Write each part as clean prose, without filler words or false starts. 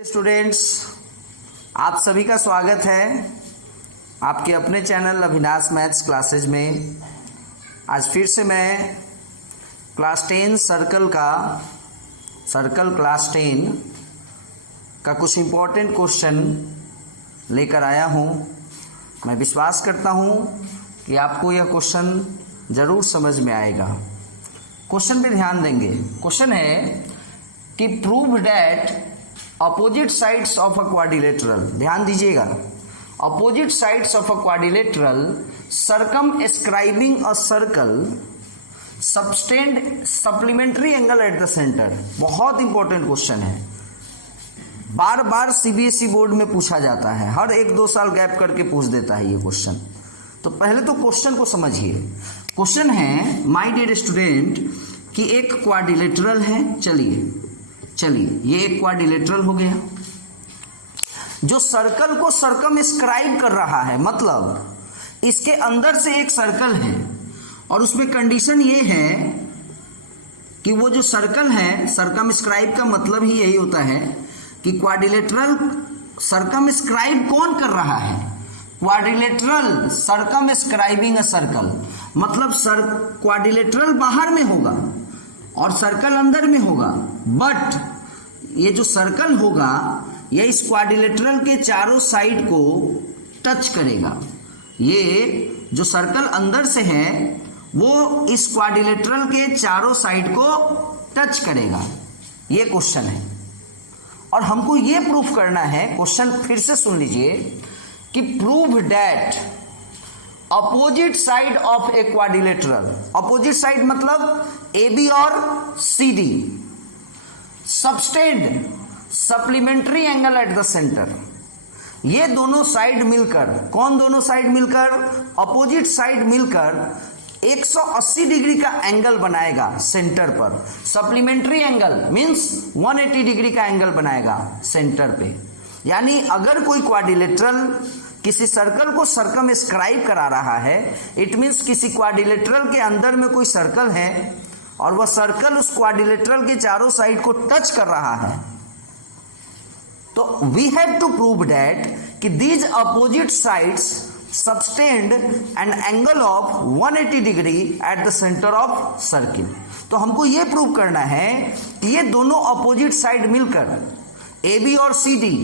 Students, आप सभी का स्वागत है आपके अपने चैनल अविनाश मैथ्स क्लासेज में। आज फिर से मैं क्लास 10 सर्कल क्लास 10 का कुछ इम्पोर्टेंट क्वेश्चन लेकर आया हूँ। मैं विश्वास करता हूँ कि आपको यह क्वेश्चन ज़रूर समझ में आएगा। क्वेश्चन पे ध्यान देंगे। क्वेश्चन है कि prove that opposite sides of a quadrilateral, ध्यान दीजिएगा, opposite sides of a quadrilateral circumscribing a circle subtend supplementary angle eight the centre. बहुत इंपॉर्टेंट क्वेश्चन है, बार बार सीबीएसई बोर्ड में पूछा जाता है, हर 1-2 साल गैप करके पूछ देता है ये क्वेश्चन। तो पहले तो क्वेश्चन को समझिए। क्वेश्चन है माय डियर स्टूडेंट कि एक क्वाड्रिलेटरल है। चलिए ये एक क्वाड्रिलेटरल हो गया जो सर्कल को सर्कमस्क्राइब कर रहा है, मतलब इसके अंदर से एक सर्कल है और उसमें कंडीशन ये है कि वो जो सर्कल है, सर्कमस्क्राइब का मतलब ही यही होता है कि क्वाड्रिलेटरल सर्कमस्क्राइब कौन कर रहा है, क्वाड्रिलेटरल सर्कमस्क्राइबिंग अ सर्कल, मतलब क्वाड्रिलेटरल बाहर में होगा और सर्कल अंदर में होगा, बट ये जो सर्कल होगा ये इस क्वाड्रिलेटरल के चारों साइड को टच करेगा। ये जो सर्कल अंदर से है वो इस क्वाड्रिलेटरल के चारों साइड को टच करेगा। ये क्वेश्चन है और हमको ये प्रूफ करना है। क्वेश्चन फिर से सुन लीजिए कि prove that opposite side of a quadrilateral, opposite side मतलब AB और CD, subtend supplementary angle eight the centre. ये दोनों साइड मिलकर, कौन दोनों साइड मिलकर, अपोजिट साइड मिलकर 180 डिग्री का एंगल बनाएगा सेंटर पर। सप्लीमेंट्री एंगल मींस 180 डिग्री का एंगल बनाएगा सेंटर पे। यानी अगर कोई क्वाड्रिलेटरल किसी सर्कल को सर्कमस्क्राइब करा रहा है, इट मीन्स किसी क्वाड्रिलेटरल के अंदर में कोई सर्कल है और वह सर्कल उस क्वाड्रिलेटरल के चारों साइड को टच कर रहा है। तो we have to prove that कि these opposite sides subtend an angle of 180 degree at the centre of circle. तो हमको यह प्रूव करना है कि ये दोनों अपोजिट साइड मिलकर AB और CD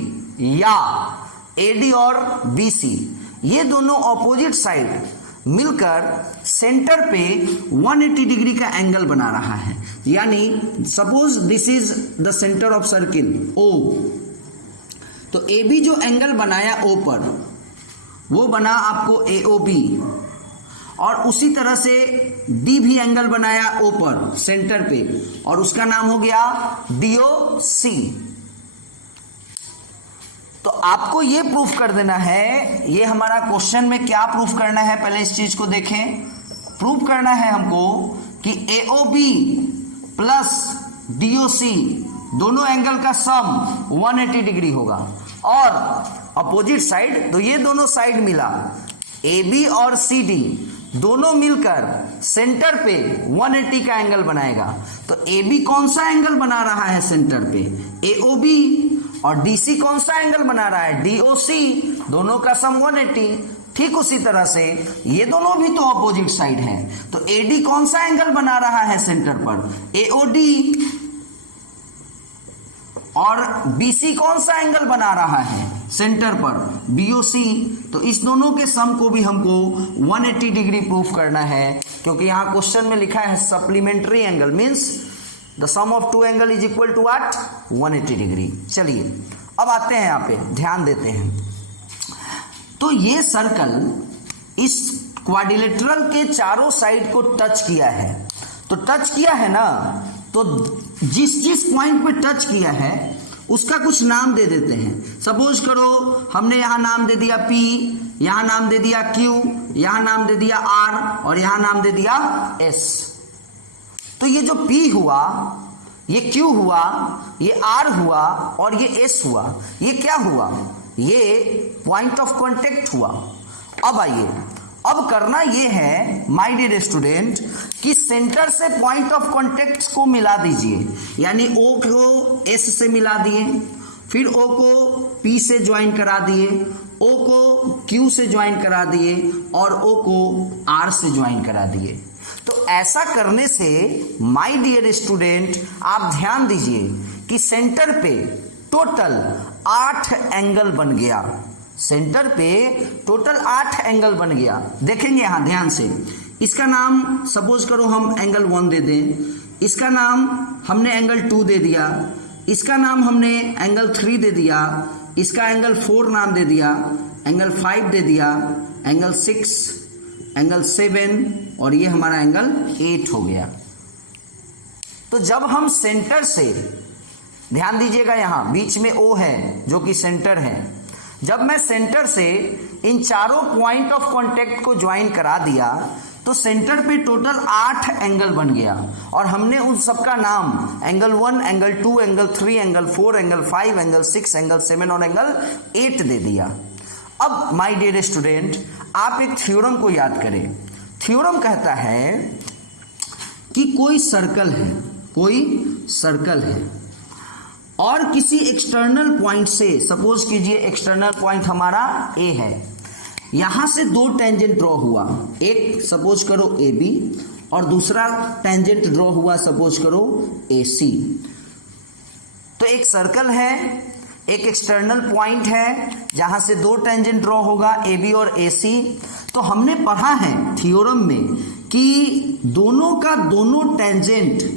या AD और BC, ये दोनों अपोजिट साइड मिलकर सेंटर पे 180 डिग्री का एंगल बना रहा है। यानी suppose this is the centre of circle O, तो AB जो एंगल बनाया O पर वो बना आपको AOB, और उसी तरह से D भी एंगल बनाया O पर सेंटर पे और उसका नाम हो गया DOC। तो आपको ये प्रूफ कर देना है, ये हमारा क्वेश्चन में क्या प्रूफ करना है, पहले इस चीज को देखें। प्रूफ करना है हमको कि AOB प्लस DOC दोनों एंगल का सम 180 डिग्री होगा और अपोजिट साइड, तो ये दोनों साइड मिला AB और CD दोनों मिलकर सेंटर पे 180 का एंगल बनाएगा। तो AB कौन सा एंगल बना रहा है सेंटर पे, AOB, और DC कौन सा एंगल बना रहा है, DOC, दोनों का सम 180। ठीक उसी तरह से ये दोनों भी तो अपोजिट साइड हैं, तो AD कौन सा एंगल बना रहा है सेंटर पर, AOD, और BC कौन सा एंगल बना रहा है सेंटर पर, BOC। तो इस दोनों के सम को भी हमको 180 डिग्री प्रूफ करना है, क्योंकि यहां क्वेश्चन में लिखा है supplementary angle means the sum of two angle is equal to what, 180 degree. चलिए अब आते हैं, यहाँ पे ध्यान देते हैं। तो ये सर्कल इस क्वाड्रिलेटरल के चारों साइड को टच किया है। तो टच किया है ना, तो जिस पॉइंट पे टच किया है उसका कुछ नाम दे देते हैं। सपोज करो हमने यहाँ नाम दे दिया P, यहाँ नाम दे दिया Q, यहाँ नाम दे दिया R और यहाँ नाम दे दिया S। तो ये जो P हुआ, ये Q हुआ, ये R हुआ और ये S हुआ, ये क्या हुआ, ये पॉइंट ऑफ कांटेक्ट हुआ। अब आइए, अब करना ये है माय डियर स्टूडेंट कि सेंटर से पॉइंट ऑफ कांटेक्ट को मिला दीजिए, यानी O को S से मिला दिए, फिर O को P से ज्वाइन करा दिए, O को Q से ज्वाइन करा दिए और O को R से ज्वाइन करा दिए। तो ऐसा करने से माय डियर स्टूडेंट आप ध्यान दीजिए कि सेंटर पे टोटल 8 एंगल बन गया, सेंटर पे टोटल 8 एंगल बन गया। देखेंगे यहां ध्यान से, इसका नाम सपोज करो हम एंगल 1 दे दें, इसका नाम हमने एंगल 2 दे दिया, इसका नाम हमने एंगल 3 दे दिया, इसका एंगल 4 नाम दे दिया, एंगल 5 दे दिया, एंगल 6, एंगल 7 और ये हमारा एंगल 8 हो गया। तो जब हम सेंटर से, ध्यान दीजिएगा यहां बीच में O है जो कि सेंटर है, जब मैं सेंटर से इन चारों पॉइंट ऑफ कांटेक्ट को ज्वाइन करा दिया तो सेंटर पे टोटल 8 एंगल बन गया और हमने उन सबका नाम angle 1, angle 2, angle 3, angle 4, angle 5, angle 6, angle 7 और एंगल 8 दे दिया। अब माय डियर स्टूडेंट आप एक थ्योरम को याद करें। थ्योरम कहता है कि कोई सर्कल है, कोई सर्कल है और किसी एक्सटर्नल पॉइंट से, सपोज कीजिए एक्सटर्नल पॉइंट हमारा A है, यहां से 2 टेंजेंट ड्रॉ हुआ, एक सपोज करो AB और दूसरा टेंजेंट ड्रॉ हुआ सपोज करो AC। तो एक सर्कल है, एक एक्सटर्नल पॉइंट है जहां से 2 टेंजेंट ड्रॉ होगा AB और AC। तो हमने पढ़ा है थ्योरम में कि दोनों का दोनों टेंजेंट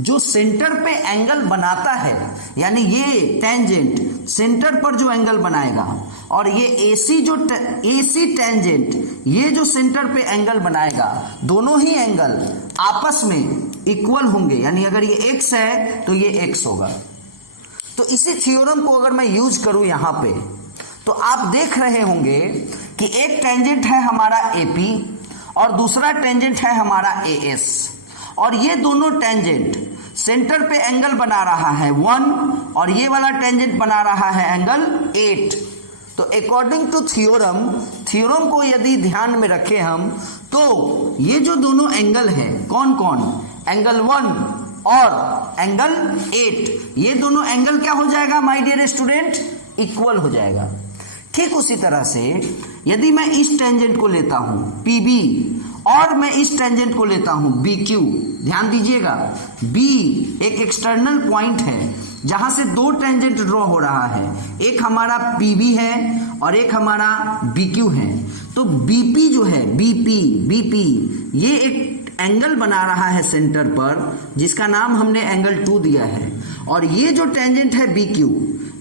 जो सेंटर पे एंगल बनाता है, यानी ये टेंजेंट सेंटर पर जो एंगल बनाएगा और ये AC टेंजेंट ये जो सेंटर पे एंगल बनाएगा, दोनों ही एंगल आपस में इक्वल होंगे, यानी अगर ये x है तो ये x होगा। तो इसी थ्योरम को अगर मैं यूज करूं यहां पे तो आप देख रहे होंगे कि एक टेंजेंट है हमारा AP और दूसरा टेंजेंट है हमारा AS और ये दोनों टेंजेंट सेंटर पे एंगल बना रहा है 1 और ये वाला टेंजेंट बना रहा है एंगल 8। तो अकॉर्डिंग टू थ्योरम को यदि ध्यान में रखें हम तो ये जो दोनों एंगल है कौन कौन, एंगल 1 और एंगल 8, ये दोनों एंगल क्या हो जाएगा माय डियर स्टूडेंट, इक्वल हो जाएगा। ठीक उसी तरह से यदि मैं इस टेंजेंट को लेता हूं PB और मैं इस टेंजेंट को लेता हूं BQ, ध्यान दीजिएगा B एक एक्सटर्नल पॉइंट है जहां से 2 टेंजेंट ड्रॉ हो रहा है, एक हमारा PB है और एक हमारा BQ है। तो BP जो है BP ये एक एंगल बना रहा है सेंटर पर जिसका नाम हमने एंगल 2 दिया है और ये जो टेंजेंट है BQ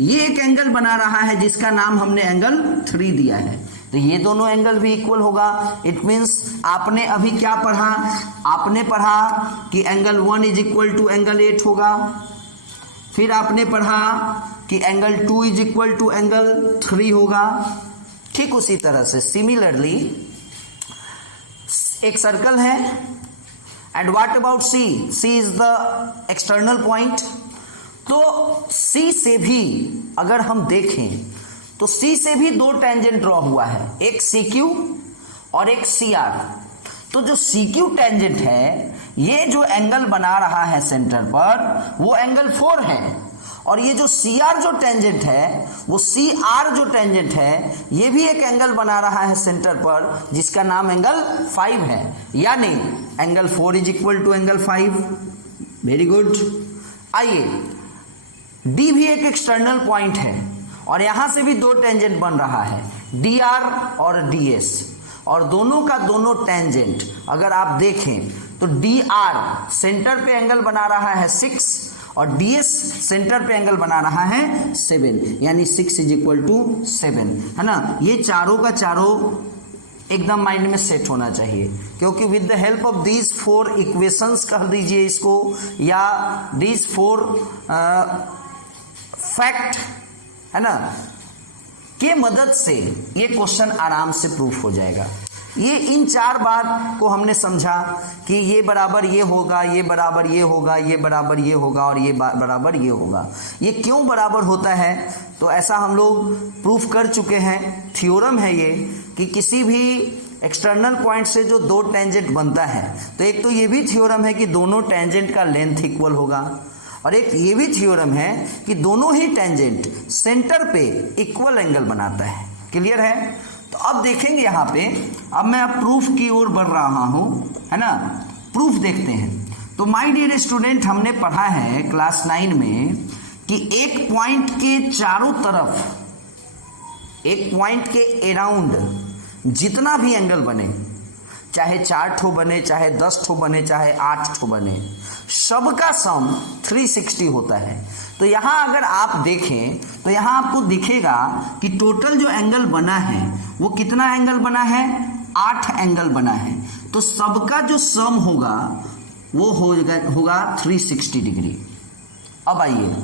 ये एक एंगल बना रहा है जिसका नाम हमने एंगल 3 दिया है। तो ये दोनों एंगल भी इक्वल होगा। इट मींस आपने अभी क्या पढ़ा, आपने पढ़ा कि angle 1 is equal to angle 8 होगा, फिर आपने पढ़ा कि angle 2 is equal to angle 3 होगा। ठीक उसी तरह से सिमिलरली एक सर्कल है and what about C is the external point. तो C से भी अगर हम देखें तो C से भी 2 टेंजेंट ड्रॉ हुआ है, एक CQ और एक CR। तो जो CQ टेंजेंट है ये जो एंगल बना रहा है सेंटर पर वो एंगल 4 है और ये जो CR जो टेंजेंट है वो CR जो टेंजेंट है ये भी एक एंगल बना रहा है सेंटर पर जिसका नाम एंगल 5 है, यानी angle 4 is equal to angle 5। Very good. आइए D भी एक एक्सटर्नल पॉइंट है और यहां से भी 2 टेंजेंट बन रहा है DR और DS और दोनों का दोनों टेंजेंट अगर आप देखें तो DR सेंटर पे एंगल बना रहा है 6 और DS सेंटर पे एंगल बना रहा है 7, यानी 6 इज इक्वल टू 7 है ना। ये चारों का चारों एकदम माइंड में सेट होना चाहिए क्योंकि with the help of these 4 equations कह दीजिए इसको या दीज 4 फैक्ट है ना के मदद से ये क्वेश्चन आराम से प्रूफ हो जाएगा। ये इन 4 बात को हमने समझा कि ये बराबर ये होगा, ये बराबर ये होगा, ये बराबर ये होगा और ये बराबर ये होगा। ये क्यों बराबर होता है तो ऐसा हम लोग प्रूफ कर चुके हैं। थ्योरम है ये कि किसी भी एक्सटर्नल पॉइंट से जो 2 टेंजेंट बनता है तो एक तो ये भी थ्योरम है कि दोनों टेंजेंट का लेंथ इक्वल होगा। और एक ये भी थ्योरम है कि दोनों ही टेंजेंट सेंटर पे इक्वल एंगल बनाता है। क्लियर है? तो अब देखेंगे यहाँ पे, अब मैं अब प्रूफ की ओर बढ़ रहा हूँ, है ना। प्रूफ देखते हैं। तो माय डियर स्टूडेंट, हमने पढ़ा है क्लास 9 में कि एक पॉइंट के चारों तरफ, एक पॉइंट के अराउंड जितना भी एंगल बने, चाहे 4 ठो बने, चाहे 10 ठो बने, चाहे 8 ठो बने, सबका सम 360 होता है। तो यहाँ अगर आप देखें तो यहाँ आपको दिखेगा कि टोटल जो एंगल बना है वो कितना एंगल बना है? 8 एंगल बना है। तो सबका जो सम होगा वो होगा 360 डिग्री। अब आइए,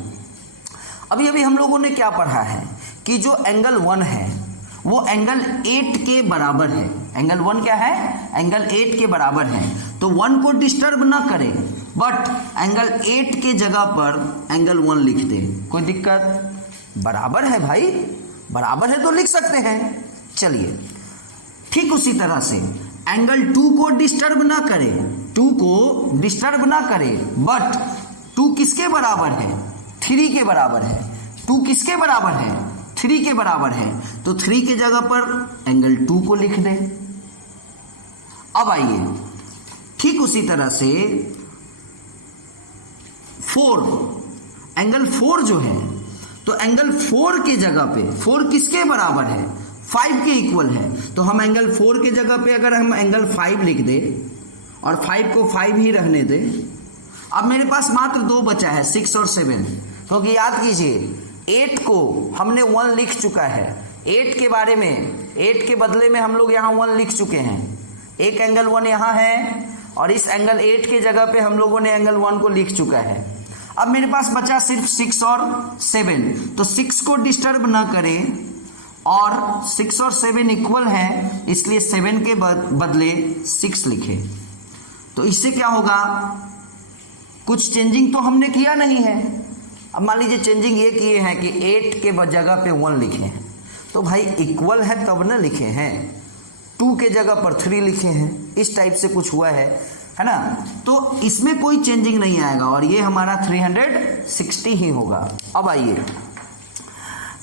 अभी हम लोगों ने क्या पढ़ा है कि जो एंगल 1 है वो एंगल 8 के बराबर है। एंगल 1 क्या है? एंगल 8 के बराबर है। तो 1 को डिस्टर्ब ना करें, बट एंगल 8 के जगह पर एंगल 1 लिख दे। कोई दिक्कत? बराबर है भाई, बराबर है तो लिख सकते हैं। चलिए, ठीक उसी तरह से एंगल 2 को डिस्टर्ब ना करें, 2 को डिस्टर्ब ना करें, बट 2 किसके बराबर है? 3 के बराबर है। 2 किसके बराबर है? 3 के बराबर है। तो 3 के जगह पर एंगल 2 को लिख दें। अब आइए, ठीक उसी तरह से 4, एंगल 4 जो है, तो एंगल 4 के जगह पे 4 किसके बराबर है? 5 के इक्वल है। तो हम एंगल 4 के जगह पे अगर हम एंगल 5 लिख दे और 5 को 5 ही रहने दे। अब मेरे पास मात्र 2 बचा है, 6 और 7, क्योंकि याद कीजिए 8 को हमने 1 लिख चुका है। 8 के बारे में, 8 के बदले में हम लोग यहाँ 1 लिख चुके हैं। एक एंगल 1 यहाँ है और इस एंगल 8 के जगह पे हम लोगों ने एंगल 1 को लिख चुका है। अब मेरे पास बचा सिर्फ 6 और 7। तो 6 को डिस्टर्ब ना करें और 6 और 7 इक्वल है, इसलिए 7 के बदले 6 लिखे। तो इससे क्या होगा? कुछ चेंजिंग तो हमने किया नहीं है। अब मान लीजिए चेंजिंग ये किए हैं कि 8 के जगह पे 1 लिखे हैं, तो भाई इक्वल है तब ना लिखे हैं। 2 के जगह पर 3 लिखे हैं, इस टाइप से कुछ हुआ है ना। तो इसमें कोई चेंजिंग नहीं आएगा और ये हमारा 360 ही होगा। अब आइए,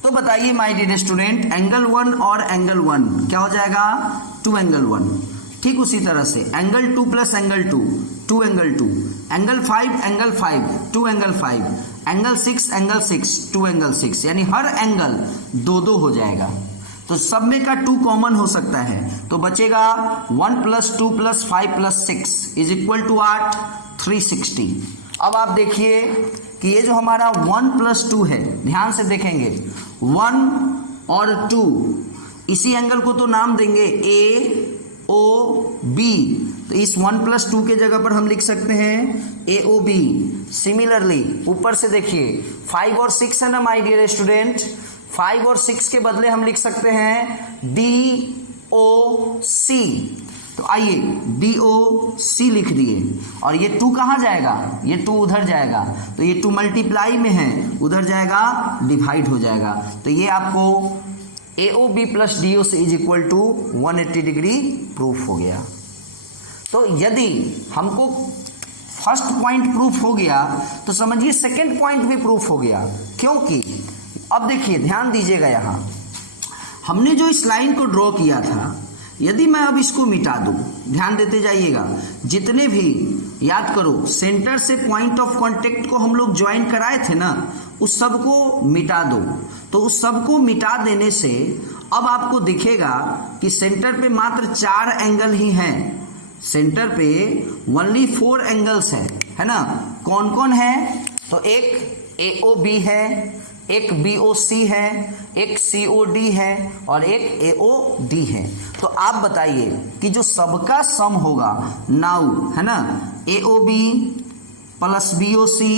तो बताइए माय डियर स्टूडेंट, एंगल 1 और एंगल 1 क्या हो जाएगा? 2 एंगल 1। ठीक उसी तरह से angle 2 plus angle 2, 2 angle 2, angle 5 angle 5, 2 angle 5, angle 6 angle 6, 2 angle 6, यानी हर एंगल 2 हो जाएगा। तो सब में का 2 कॉमन हो सकता है, तो बचेगा 1 प्लस 2 प्लस 5 प्लस 6 इज इक्वल टू 8, 360। अब आप देखिए कि ये जो हमारा 1 प्लस 2 है, ध्यान से देखेंगे 1 और 2, इसी एंगल को तो नाम देंगे ए ओ बी। तो इस 1 प्लस 2 के जगह पर हम लिख सकते हैं ए ओ बी। सिमिलरली ऊपर से देखिए 5 और 6 है ना माय डियर स्टूडेंट, 5 और 6 के बदले हम लिख सकते हैं डी ओ सी। तो आइए डी ओ सी लिख दिए और ये 2 कहाँ जाएगा? ये 2 उधर जाएगा। तो ये 2 मल्टीप्लाई में है, उधर जाएगा डिवाइड हो जाएगा। तो ये आपको A O B plus D O C is equal to 180 degree proof हो गया। तो यदि हमको फर्स्ट पॉइंट प्रूफ हो गया तो समझिए सेकंड पॉइंट भी प्रूफ हो गया। क्योंकि अब देखिए, ध्यान दीजिएगा, यहाँ हमने जो इस लाइन को ड्रॉ किया था, यदि मैं अब इसको मिटा दूं, ध्यान देते जाइएगा, जितने भी याद करो सेंटर से पॉइंट ऑफ कांटेक्ट को हम लोग ज्वाइन कराए थे ना, उस सब को मिटा दो। तो उस सब को मिटा देने से अब आपको दिखेगा कि सेंटर पे मात्र 4 एंगल ही हैं। सेंटर पे ओनली 4 एंगल्स है ना। कौन कौन है? तो एक ए ओ बी है, एक बी ओ सी है, एक सी ओ डी है और एक ए ओ डी है। तो आप बताइए कि जो सबका सम होगा नाउ, है ना, A O B plus B O C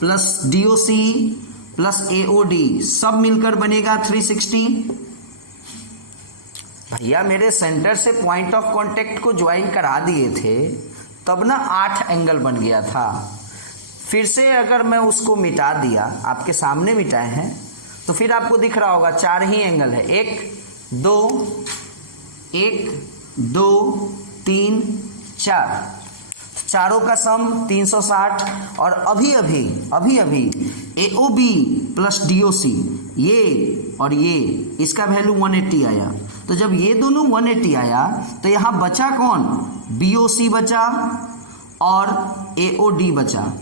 plus D O C plus A O D, सब मिलकर बनेगा 360। भैया मेरे सेंटर से पॉइंट ऑफ कांटेक्ट को ज्वाइन करा दिए थे, तब ना 8 एंगल बन गया था। फिर से अगर मैं उसको मिटा दिया, आपके सामने मिटाए हैं, तो फिर आपको दिख रहा होगा 4 ही एंगल है। 1 2 1 2 3 4, चारों का सम 360 और अभी अभी AOB प्लस DOC ये और ये इसका वैल्यू 180 आया। तो जब ये दोनों 180 आया तो यहाँ बचा कौन, BOC बचा और AOD बचा,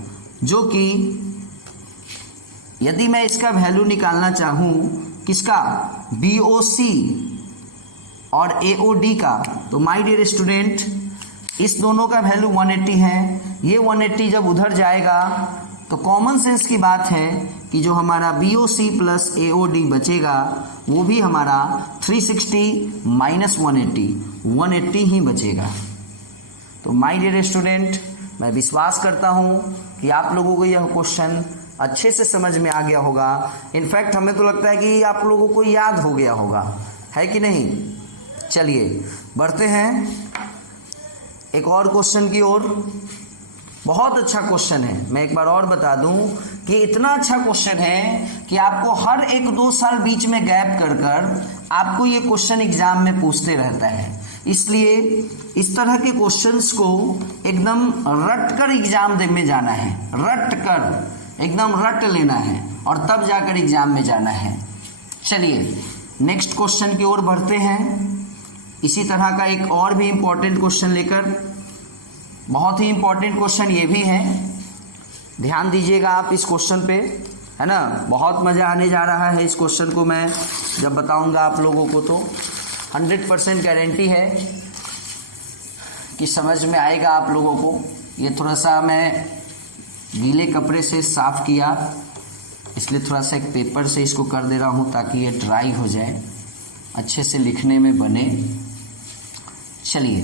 जो कि यदि मैं इसका वैल्यू निकालना चाहूँ किसका, BOC और AOD का, तो माय डियर स्टूडेंट इस दोनों का वैल्यू 180 है। ये 180 जब उधर जाएगा तो कॉमन सेंस की बात है कि जो हमारा BOC प्लस AOD बचेगा वो भी हमारा 360 माइनस 180 ही बचेगा। तो माय डियर स्टूडेंट मैं विश्वास करता हूँ कि आप लोगों को यह क्वेश्चन अच्छे से समझ में आ गया होगा। इनफैक्ट हमें तो लगता है कि आप लोगों को याद हो गया होगा, है कि नहीं। चलिए बढ़ते हैं एक और क्वेश्चन की ओर। बहुत अच्छा क्वेश्चन है, मैं एक बार और बता दूं कि इतना अच्छा क्वेश्चन है कि आपको हर 1-2 साल बीच में गैप कर आपको ये क्वेश्चन एग्जाम में पूछते रहता है। इसलिए इस तरह के क्वेश्चंस को एकदम रट कर एग्जाम में जाना है, रट कर एकदम रट लेना है और तब जाकर एग्जाम में जाना है। चलिए नेक्स्ट क्वेश्चन की ओर बढ़ते हैं। इसी तरह का एक और भी इम्पोर्टेंट क्वेश्चन लेकर, बहुत ही इम्पोर्टेंट क्वेश्चन ये भी है, ध्यान दीजिएगा आप इस क्वेश्चन पे, है ना। बहुत मज़ा आने जा रहा है इस क्वेश्चन को मैं जब बताऊंगा आप लोगों को, तो 100% गारंटी है कि समझ में आएगा आप लोगों को। ये थोड़ा सा मैं गीले कपड़े से साफ़ किया, इसलिए थोड़ा सा एक पेपर से इसको कर दे रहा हूँ ताकि ये ड्राई हो जाए, अच्छे से लिखने में बने। चलिए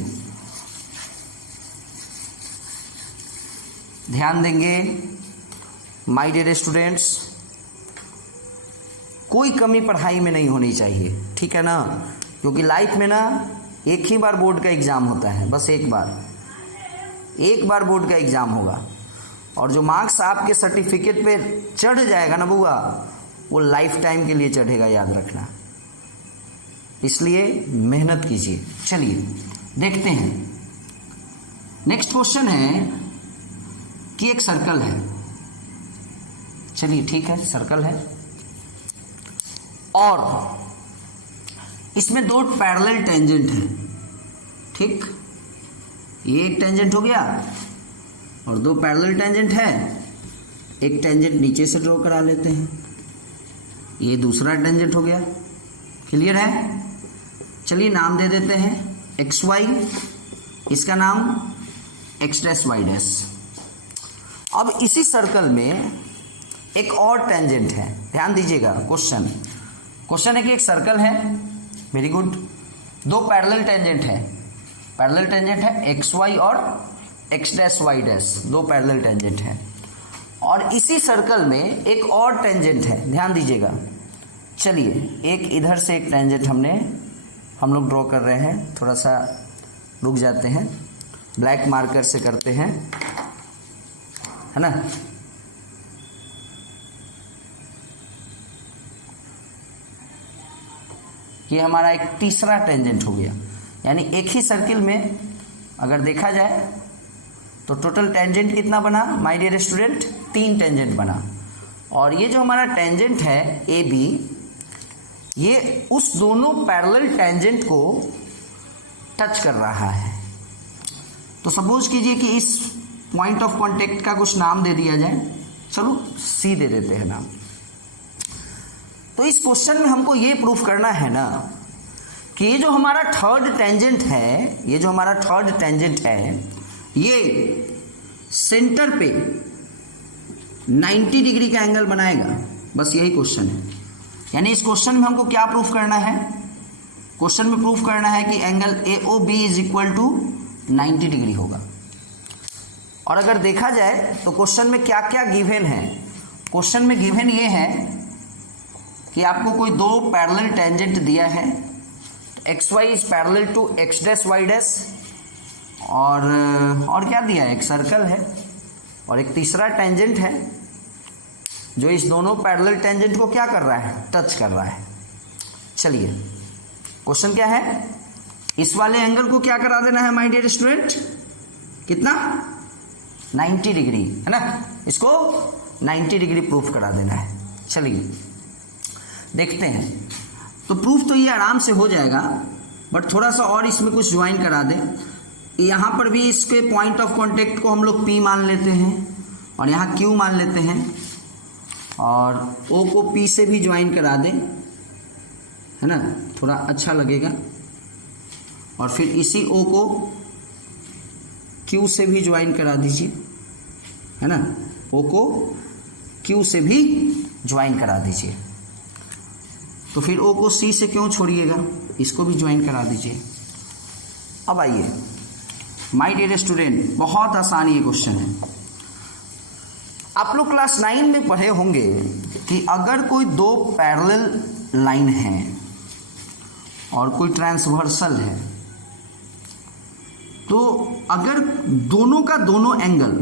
ध्यान देंगे माय डियर स्टूडेंट्स, कोई कमी पढ़ाई में नहीं होनी चाहिए, ठीक है ना। क्योंकि लाइफ में ना एक ही बार बोर्ड का एग्ज़ाम होता है, बस एक बार बोर्ड का एग्ज़ाम होगा, और जो मार्क्स आपके सर्टिफिकेट पे चढ़ जाएगा ना बुआ, वो लाइफ टाइम के लिए चढ़ेगा, याद रखना। इसलिए मेहनत कीजिए। चलिए देखते हैं। नेक्स्ट क्वेश्चन है कि एक सर्कल है, चलिए ठीक है, सर्कल है और इसमें 2 पैरेलल टेंजेंट है, ठीक। ये एक टेंजेंट हो गया और 2 पैरेलल टेंजेंट है। एक टेंजेंट नीचे से ड्रॉ करा लेते हैं, ये दूसरा टेंजेंट हो गया। क्लियर है। चलिए नाम दे देते हैं XY, इसका नाम X डैश Y डैश। अब इसी सर्कल में एक और टेंजेंट है, ध्यान दीजिएगा। क्वेश्चन है कि एक सर्कल है, वेरी गुड, 2 पैरेलल टेंजेंट है, पैरेलल टेंजेंट है XY और X dash Y dash, 2 parallel tangent है। और इसी सर्कल में एक और टेंजेंट है, ध्यान दीजिएगा। चलिए एक इधर से एक टेंजेंट हम लोग ड्रॉ कर रहे हैं, थोड़ा सा रुक जाते हैं, ब्लैक मार्कर से करते हैं, है ना। ये हमारा एक तीसरा टेंजेंट हो गया, यानी एक ही सर्किल में अगर देखा जाए तो टोटल टेंजेंट कितना बना माय डियर स्टूडेंट, 3 टेंजेंट बना। और ये जो हमारा टेंजेंट है AB, ये उस दोनों पैरेलल टेंजेंट को टच कर रहा है। तो सपोज कीजिए कि इस पॉइंट ऑफ कांटेक्ट का कुछ नाम दे दिया जाए, चलो C दे देते हैं नाम। तो इस क्वेश्चन में हमको ये प्रूफ करना है ना कि ये जो हमारा थर्ड टेंजेंट है, ये सेंटर पे 90 डिग्री का एंगल बनाएगा, बस यही क्वेश्चन है। यानी इस क्वेश्चन में हमको क्या प्रूफ करना है, क्वेश्चन में प्रूफ करना है कि angle AOB is equal to 90 degree होगा। और अगर देखा जाए तो क्वेश्चन में क्या क्या गिवन है, क्वेश्चन में गिवन ये है कि आपको कोई 2 पैरेलल टेंजेंट दिया है, XY is parallel to X dash Y dash, और क्या दिया है, एक सर्कल है और एक तीसरा टेंजेंट है जो इस दोनों पैरेलल टेंजेंट को क्या कर रहा है, टच कर रहा है। चलिए क्वेश्चन क्या है, इस वाले एंगल को क्या करा देना है माय डियर स्टूडेंट, कितना 90 डिग्री, है ना, इसको 90 डिग्री प्रूफ करा देना है। चलिए देखते हैं। तो प्रूफ तो ये आराम से हो जाएगा, बट थोड़ा सा और इसमें कुछ ज्वाइन करा दे। यहाँ पर भी इसके पॉइंट ऑफ कांटेक्ट को हम लोग P मान लेते हैं और यहाँ Q मान लेते हैं, और O को P से भी ज्वाइन करा दे, है ना, थोड़ा अच्छा लगेगा। और फिर इसी O को Q से भी ज्वाइन करा दीजिए, है ना, O को Q से भी ज्वाइन करा दीजिए। तो फिर O को C से क्यों छोड़िएगा, इसको भी ज्वाइन करा दीजिए। अब आइए माय डियर स्टूडेंट, बहुत आसान ये क्वेश्चन है। आप लोग क्लास 9 में पढ़े होंगे कि अगर कोई दो पैरेलल लाइन है और कोई ट्रांसवर्सल है, तो अगर दोनों का दोनों एंगल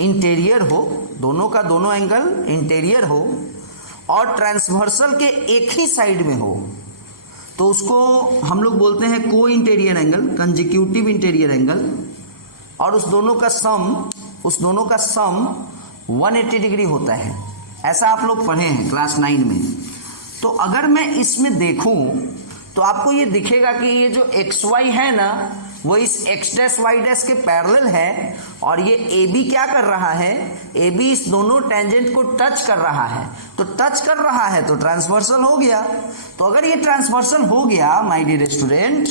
इंटीरियर हो, दोनों का दोनों एंगल इंटीरियर हो और ट्रांसवर्सल के एक ही साइड में हो, तो उसको हम लोग बोलते हैं को interior angle, consecutive interior angle, और उस दोनों का सम 180 डिग्री होता है। ऐसा आप लोग पढ़े हैं क्लास 9 में। तो अगर मैं इसमें देखूं तो आपको ये दिखेगा कि ये जो XY है ना, वो इस X डैश Y डैश के पैरेलल है, और ये AB क्या कर रहा है, AB इस दोनों टेंजेंट को टच कर रहा है। तो टच कर रहा है तो ट्रांसवर्सल हो गया। तो अगर ये ट्रांसवर्सल हो गया माय डियर स्टूडेंट,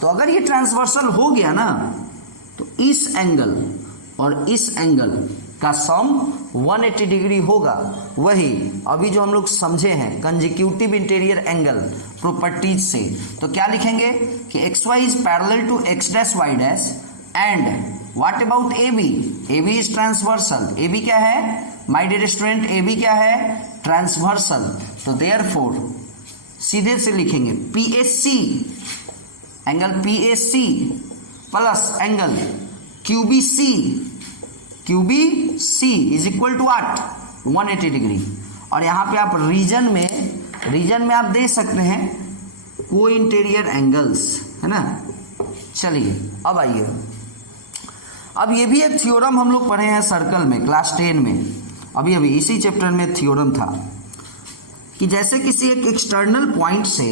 तो अगर ये ट्रांसवर्सल हो गया ना, तो इस एंगल और इस एंगल का सम 180 डिग्री होगा। वही अभी जो हम लोग समझे हैं कंजिक्यूटिव इंटीरियर एंगल प्रॉपर्टीज से। तो क्या लिखेंगे कि XY is parallel to X dash Y dash, and what about AB, AB is transversal. AB क्या है माय डियर स्टूडेंट, AB क्या है, ट्रांसवर्सल। तो देयरफॉर सीधे से लिखेंगे PAC, angle PAC plus angle QBC is equal to what, 180 degree. और यहाँ पे आप रीजन में आप दे सकते हैं को इंटीरियर एंगल्स, है ना। चलिए अब आइए, अब ये भी एक थ्योरम हम लोग पढ़े हैं सर्कल में क्लास 10 में, अभी इसी चैप्टर में थ्योरम था कि जैसे किसी एक एक्सटर्नल पॉइंट से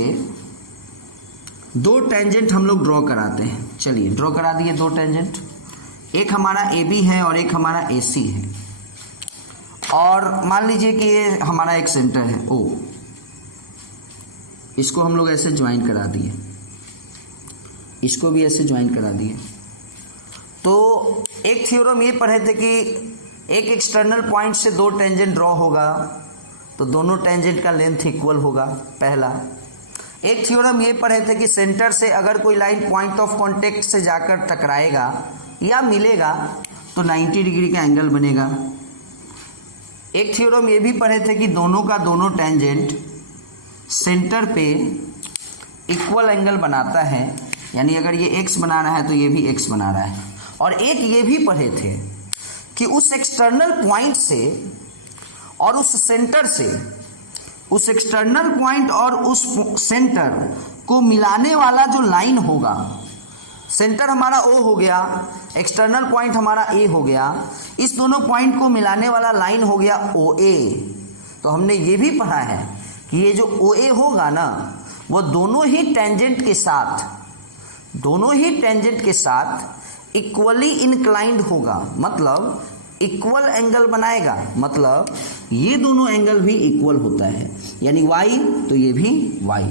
दो टेंजेंट हम लोग ड्रॉ कराते हैं। चलिए ड्रॉ करा दिए दो टेंजेंट, एक हमारा AB है और एक हमारा AC है, और मान लीजिए कि ये हमारा एक सेंटर है O, इसको हम लोग ऐसे ज्वाइन करा दिए, इसको भी ऐसे ज्वाइन करा दिए। तो एक थ्योरम ये पढ़े थे कि एक एक्सटर्नल पॉइंट से दो टेंजेंट ड्रॉ होगा तो दोनों टेंजेंट का लेंथ इक्वल होगा, पहला। एक थ्योरम ये पढ़े थे कि सेंटर से अगर कोई लाइन पॉइंट ऑफ कांटेक्ट से जाकर टकराएगा या मिलेगा तो 90 डिग्री का एंगल बनेगा। एक थ्योरम ये भी पढ़े थे कि दोनों का दोनों टेंजेंट सेंटर पे इक्वल एंगल बनाता है, यानी अगर ये x बना रहा है तो ये भी x बना रहा है। और एक ये भी पढ़े थे कि उस एक्सटर्नल पॉइंट से और उस सेंटर से, उस एक्सटर्नल पॉइंट और उस सेंटर को मिलाने वाला जो लाइन होगा, सेंटर हमारा O हो गया, एक्सटर्नल पॉइंट हमारा A हो गया, इस दोनों पॉइंट को मिलाने वाला लाइन हो गया OA। तो हमने ये भी पढ़ा है कि ये जो OA होगा ना, वो दोनों ही टेंजेंट के साथ इक्वली इंक्लाइंड होगा, मतलब इक्वल एंगल बनाएगा, मतलब ये दोनों एंगल भी इक्वल होता है, यानी y तो ये भी y।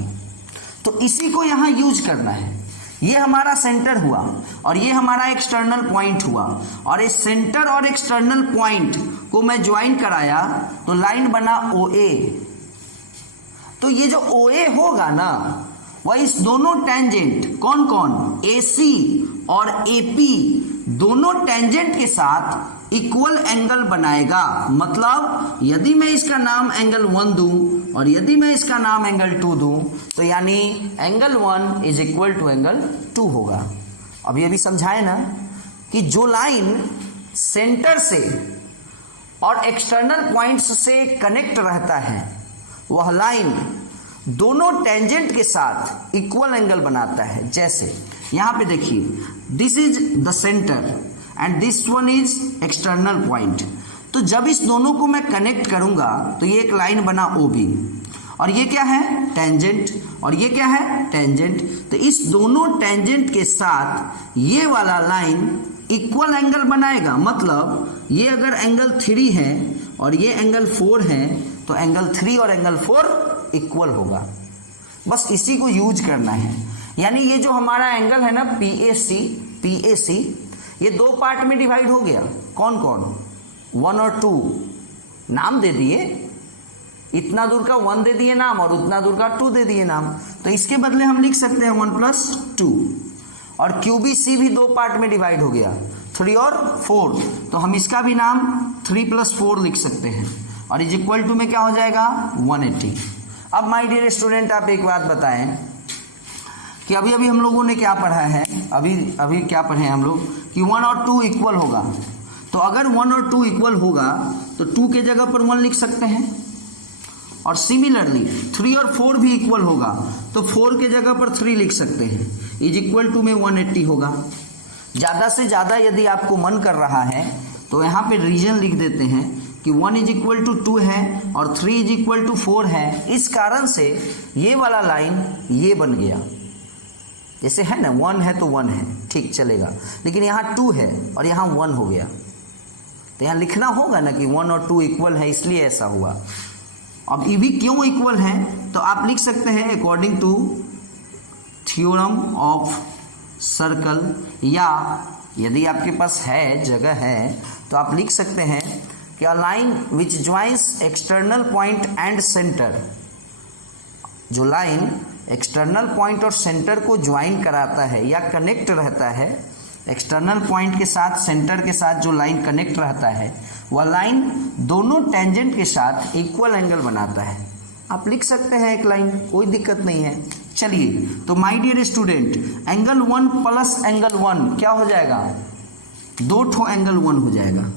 तो इसी को यहाँ यूज करना है। ये हमारा सेंटर हुआ और ये हमारा एक्सटर्नल पॉइंट हुआ, और इस सेंटर और एक्सटर्नल पॉइंट को मैं ज्वाइन कराया तो लाइन बना OA। तो ये जो OA होगा ना, वह इस दोनों टेंजेंट कौन कौन, AC और AP, दोनों टेंजेंट के साथ इक्वल एंगल बनाएगा। मतलब यदि मैं इसका नाम एंगल 1 दूं और यदि मैं इसका नाम एंगल 2 दूं, तो यानी angle 1 is equal to angle 2 होगा। अब ये भी समझाए ना कि जो लाइन सेंटर से और एक्सटर्नल पॉइंट्स से कनेक्ट रहता है, वह लाइन दोनों टेंजेंट के साथ इक्वल एंगल बनाता है। जैसे यहाँ पे देखिए, this is the centre and this one is external point. तो जब इस दोनों को मैं कनेक्ट करूंगा तो ये एक लाइन बना OB, और ये क्या है, टेंजेंट, और ये क्या है, टेंजेंट। तो इस दोनों टेंजेंट के साथ ये वाला लाइन इक्वल एंगल बनाएगा। मतलब ये अगर एंगल 3 है और ये एंगल 4 है तो एंगल 3 और एंगल 4 इक्वल होगा। बस इसी को यूज करना है। यानी ये जो हमारा एंगल है ना PAC, ये दो पार्ट में डिवाइड हो गया। कौन कौन, 1 और 2 नाम दे दिए, इतना दूर का 1 दे दिए नाम और उतना दूर का 2 दे दिए नाम। तो इसके बदले हम लिख सकते हैं 1 + 2। और QBC भी दो पार्ट में डिवाइड हो गया, 3 और 4। तो हम इसका भी नाम 3 + 4 लिख सकते हैं, और इज इक्वल टू में क्या हो जाएगा, 180। अब माय डियर स्टूडेंट, आप एक बात बताएं कि अभी अभी हम लोगों ने क्या पढ़ा है, अभी क्या पढ़े हैं हम लोग कि 1 और 2 इक्वल होगा। तो अगर 1 और 2 इक्वल होगा तो 2 के जगह पर 1 लिख सकते हैं, और सिमिलरली 3 और 4 भी इक्वल होगा तो 4 के जगह पर 3 लिख सकते हैं, इज इक्वल टू में 180 होगा। ज़्यादा से ज़्यादा यदि आपको मन कर रहा है तो यहाँ पे रीजन लिख देते हैं कि 1 इज इक्वल टू 2 है और 3 इज इक्वल टू 4 है। इस कारण से ये वाला लाइन ये बन गया। जैसे है ना, 1 है तो 1 है, ठीक चलेगा, लेकिन यहाँ 2 है और यहाँ 1 हो गया, तो यहाँ लिखना होगा ना कि 1 और 2 इक्वल है, इसलिए ऐसा हुआ। अब ये भी क्यों इक्वल है, तो आप लिख सकते हैं according to theorem of circle, या यदि आपके पास है, जगह है, तो आप लिख सकते हैं कि a line which joins external point and centre, जो लाइन एक्सटर्नल पॉइंट और सेंटर को ज्वाइन कराता है या कनेक्ट रहता है, एक्सटर्नल पॉइंट के साथ सेंटर के साथ जो लाइन कनेक्ट रहता है, वह लाइन दोनों टेंजेंट के साथ इक्वल एंगल बनाता है। आप लिख सकते हैं एक लाइन, कोई दिक्कत नहीं है। चलिए, तो my dear student, angle 1 + angle 1 क्या हो जाएगा, 2 ठो एंगल 1 हो जाएगा,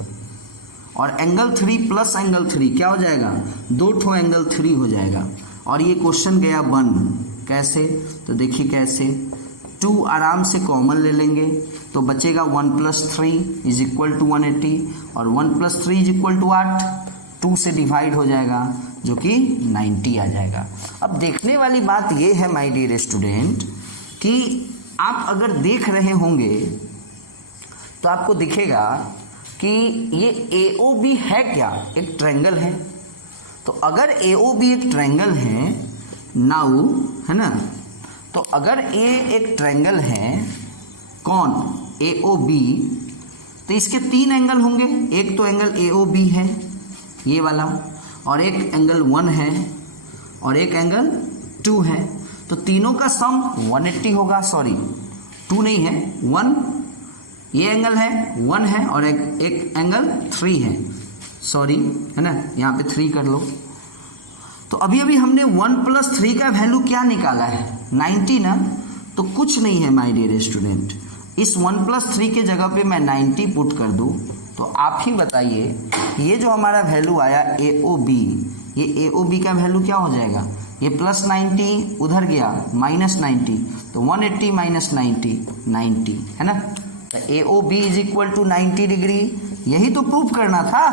और एंगल 3 + एंगल 3 क्या हो जाएगा, 2 ठो एंगल 3 हो जाएगा। और ये क्वेश्चन गया बन। कैसे, तो देखिए कैसे, 2 आराम से कॉमन ले लेंगे तो बचेगा 1 + 3 इज इक्वल टू 180, और 1 + 3 इज इक्वल टू 8, 2 से डिवाइड हो जाएगा जो कि 90 आ जाएगा। अब देखने वाली बात ये है माय डियर स्टूडेंट कि आप अगर देख रहे होंगे तो आपको दिखेगा कि ये AOB है क्या, एक ट्रायंगल है। तो अगर AOB एक ट्रायंगल है नाउ, है ना, तो अगर A एक ट्रायंगल है, कौन, AOB, तो इसके 3 एंगल होंगे। एक तो एंगल AOB है ये वाला, और एक एंगल 1 है, और एक एंगल 2 है। तो तीनों का सम 180 होगा। सॉरी, 2 नहीं है, 1, ये एंगल है 1 है, और एक एंगल 3 है, सॉरी, है ना, यहाँ पे 3 कर लो। तो अभी अभी हमने 1 + 3 का वैल्यू क्या निकाला है, 90 ना। तो कुछ नहीं है माय डियर स्टूडेंट, इस 1 + 3 के जगह पे मैं 90 पुट कर दूं तो आप ही बताइए ये जो हमारा वैल्यू आया AOB, ये AOB का वैल्यू क्या हो जाएगा, ये +90 उधर गया -90, तो 180 - 90 90, है ना। तो AOB is equal to 90 degree, यही तो प्रूफ करना था।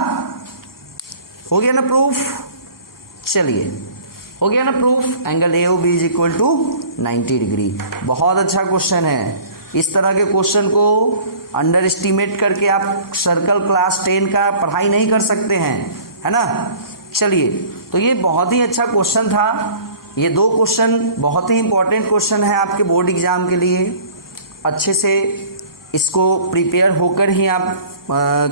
हो गया ना प्रूफ, चलिए हो गया ना proof, angle AOB is equal to 90 degree. बहुत अच्छा क्वेश्चन है। इस तरह के क्वेश्चन को अंडर एस्टिमेट करके आप सर्कल क्लास 10 का पढ़ाई नहीं कर सकते हैं, है ना। चलिए, तो ये बहुत ही अच्छा क्वेश्चन था। ये 2 क्वेश्चन बहुत ही इंपॉर्टेंट क्वेश्चन है आपके बोर्ड एग्जाम के लिए। अच्छे से इसको प्रिपेयर होकर ही आप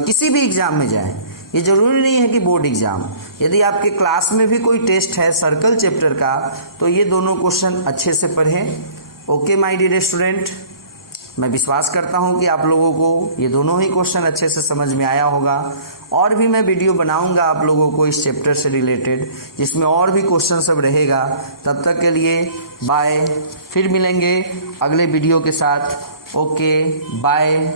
किसी भी एग्जाम में जाएं। ये जरूरी नहीं है कि बोर्ड एग्जाम, यदि आपके क्लास में भी कोई टेस्ट है सर्कल चैप्टर का तो ये दोनों क्वेश्चन अच्छे से पढ़ें। ओके माय डियर स्टूडेंट, मैं विश्वास करता हूँ कि आप लोगों को ये दोनों ही क्वेश्चन अच्छे से समझ में आया होगा। और भी मैं वीडियो बनाऊंगा आप लोगों को इस चैप्टर से रिलेटेड, जिसमें और भी क्वेश्चन सब रहेगा। तब तक के लिए बाय, फिर मिलेंगे अगले वीडियो के साथ। Okay bye.